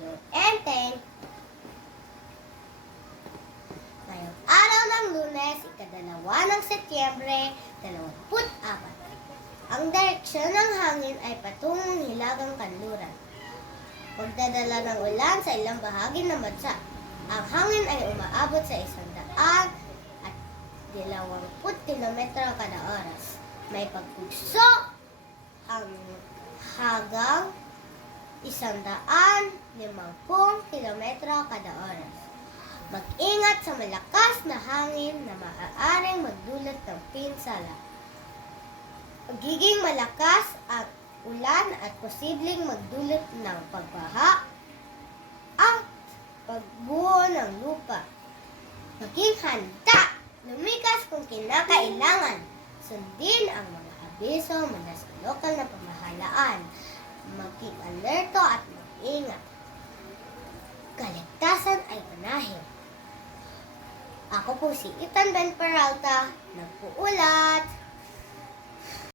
iyong enteng. Ngayong araw ng Lunes, ika-2 ng Setyembre, 24. Ang direksyon ng hangin ay patungong hilagang kanluran. Magdadala ng ulan sa ilang bahagi ng bansa. Ang hangin ay umaabot sa 100 at 20 kilometro kada oras. May pagpugso ang hanggang 150 kilometro kada oras. Mag-ingat sa malakas na hangin na maaaring magdulot ng pinsala. Magiging malakas ang ulan at posibleng magdulot ng pagbaha at pagbuo ng lupa. Maging handa! Lumikas kung kinakailangan. Sundin ang mga abiso mula sa lokal na pamahalaan. Maging alerto at mag-ingat. Kaligtasan ay panahin. Ako po si Ethan Ben Peralta, nagpuulat.